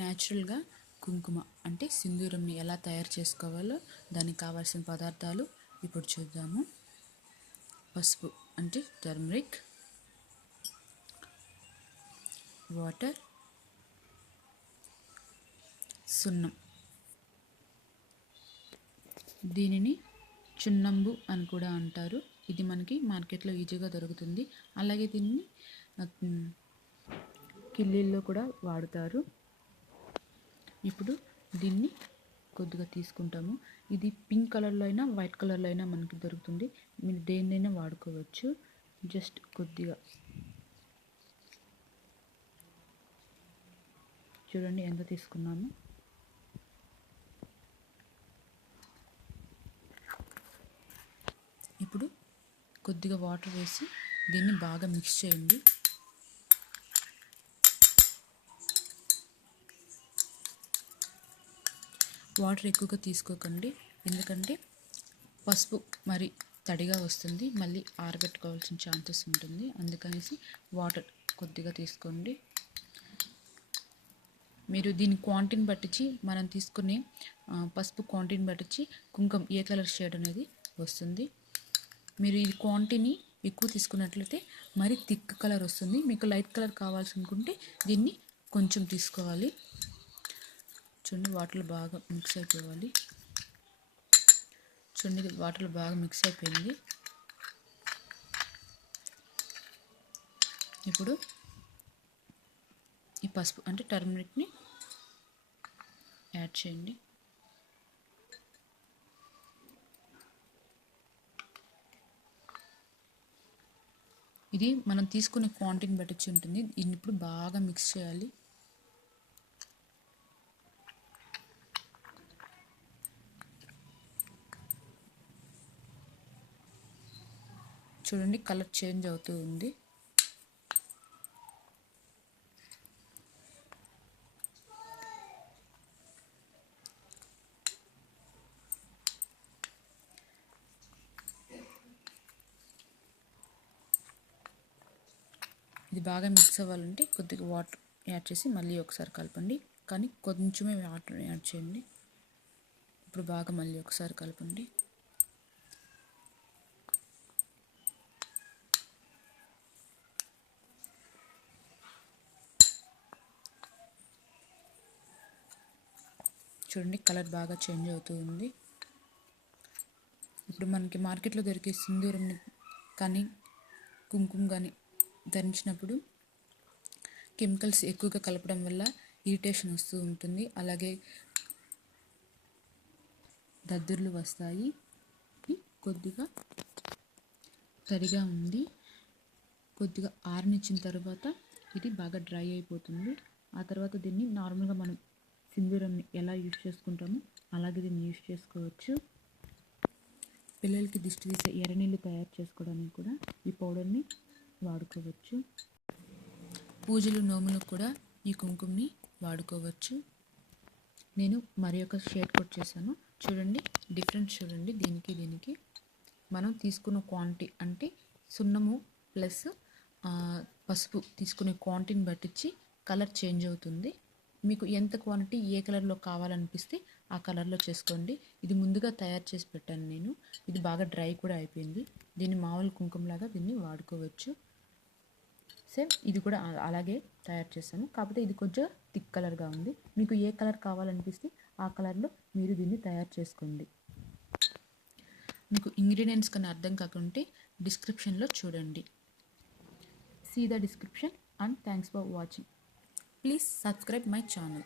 న్యాచురల్గా కుంకుమ అంటే సింధూరంని ఎలా తయారు చేసుకోవాలో దానికి కావాల్సిన పదార్థాలు ఇప్పుడు చూద్దాము. పసుపు అంటే టర్మరిక్, వాటర్, సున్నం, దీనిని చున్నంబు అని కూడా అంటారు. ఇది మనకి మార్కెట్లో ఈజీగా దొరుకుతుంది. అలాగే దీన్ని కిల్లీల్లో కూడా వాడుతారు. ఇప్పుడు దీన్ని కొద్దిగా తీసుకుంటాము. ఇది పింక్ కలర్లో అయినా వైట్ కలర్లో అయినా మనకి దొరుకుతుంది. మీరు దేన్నైనా వాడుకోవచ్చు. జస్ట్ కొద్దిగా చూడండి ఎంత తీసుకున్నాము. ఇప్పుడు కొద్దిగా వాటర్ వేసి దీన్ని బాగా మిక్స్ చేయండి. వాటర్ ఎక్కువగా తీసుకోకండి, ఎందుకంటే పసుపు మరి తడిగా వస్తుంది, మళ్ళీ ఆరబెట్టుకోవాల్సిన ఛాన్సెస్ ఉంటుంది. అందుకనేసి వాటర్ కొద్దిగా తీసుకోండి. మీరు దీని క్వాంటిటీని బట్టించి మనం తీసుకునే పసుపు క్వాంటిటీని బట్టించి కుంకుమ ఏ కలర్ షేడ్ అనేది వస్తుంది. మీరు ఈ క్వాంటిటీని ఎక్కువ తీసుకున్నట్లయితే మరి థిక్ కలర్ వస్తుంది. మీకు లైట్ కలర్ కావాల్సి అనుకుంటే దీన్ని కొంచెం తీసుకోవాలి. చూడండి వాటర్లో బాగా మిక్స్ అయిపోవాలి. చూడండి వాటర్లో బాగా మిక్స్ అయిపోయింది. ఇప్పుడు ఈ పసుపు అంటే టర్మరిక్ని యాడ్ చేయండి. ఇది మనం తీసుకునే క్వాంటిటీని బట్టి ఉంటుంది. దీన్ని ఇప్పుడు బాగా మిక్స్ చేయాలి. చూడండి కలర్ చేంజ్ అవుతూ ఉంది. ఇది బాగా మిక్స్ అవ్వాలంటే కొద్దిగా వాటర్ యాడ్ చేసి మళ్ళీ ఒకసారి కలపండి, కానీ కొంచెమే వాటర్ యాడ్ చేయండి. ఇప్పుడు బాగా మళ్ళీ ఒకసారి కలపండి. చూడండి కలర్ బాగా చేంజ్ అవుతూ ఉంది. ఇప్పుడు మనకి మార్కెట్లో దొరికే సింధూరం కానీ కుంకుమ కానీ ధరించినప్పుడు కెమికల్స్ ఎక్కువగా కలపడం వల్ల ఇరిటేషన్ వస్తూ ఉంటుంది. అలాగే దద్దుర్లు వస్తాయి. కొద్దిగా తడిగా ఉంది. కొద్దిగా ఆరనిచ్చిన తర్వాత ఇది బాగా డ్రై అయిపోతుంది. ఆ తర్వాత దీన్ని నార్మల్గా మనం సింధూరంని ఎలా యూజ్ చేసుకుంటామో అలాగే దీన్ని యూజ్ చేసుకోవచ్చు. పిల్లలకి దిష్టి తీసే ఎర్రనీళ్ళు తయారు చేసుకోవడానికి కూడా ఈ పౌడర్ని వాడుకోవచ్చు. పూజలు నోములకు కూడా ఈ కుంకుమని వాడుకోవచ్చు. నేను మరి ఒక షేడ్ కోట్ చేశాను. చూడండి డిఫరెన్స్ చూడండి. దీనికి మనం తీసుకున్న క్వాంటిటీ అంటే సున్నము ప్లస్ పసుపు తీసుకునే క్వాంటిటీని బట్టించి కలర్ చేంజ్ అవుతుంది. మీకు ఎంత క్వాంటిటీ ఏ కలర్లో కావాలనిపిస్తే ఆ కలర్లో చేసుకోండి. ఇది ముందుగా తయారు చేసి పెట్టాను నేను. ఇది బాగా డ్రై కూడా అయిపోయింది. దీన్ని మామూలు కుంకుమలాగా దీన్ని వాడుకోవచ్చు. సేమ్ ఇది కూడా అలాగే తయారు చేశాను, కాకపోతే ఇది కొంచెం థిక్ కలర్గా ఉంది. మీకు ఏ కలర్ కావాలనిపిస్తే ఆ కలర్లో మీరు దీన్ని తయారు చేసుకోండి. మీకు ఇంగ్రీడియంట్స్ కానీ అర్థం కాకుంటే డిస్క్రిప్షన్లో చూడండి. See the description and thanks for watching. Please subscribe my channel.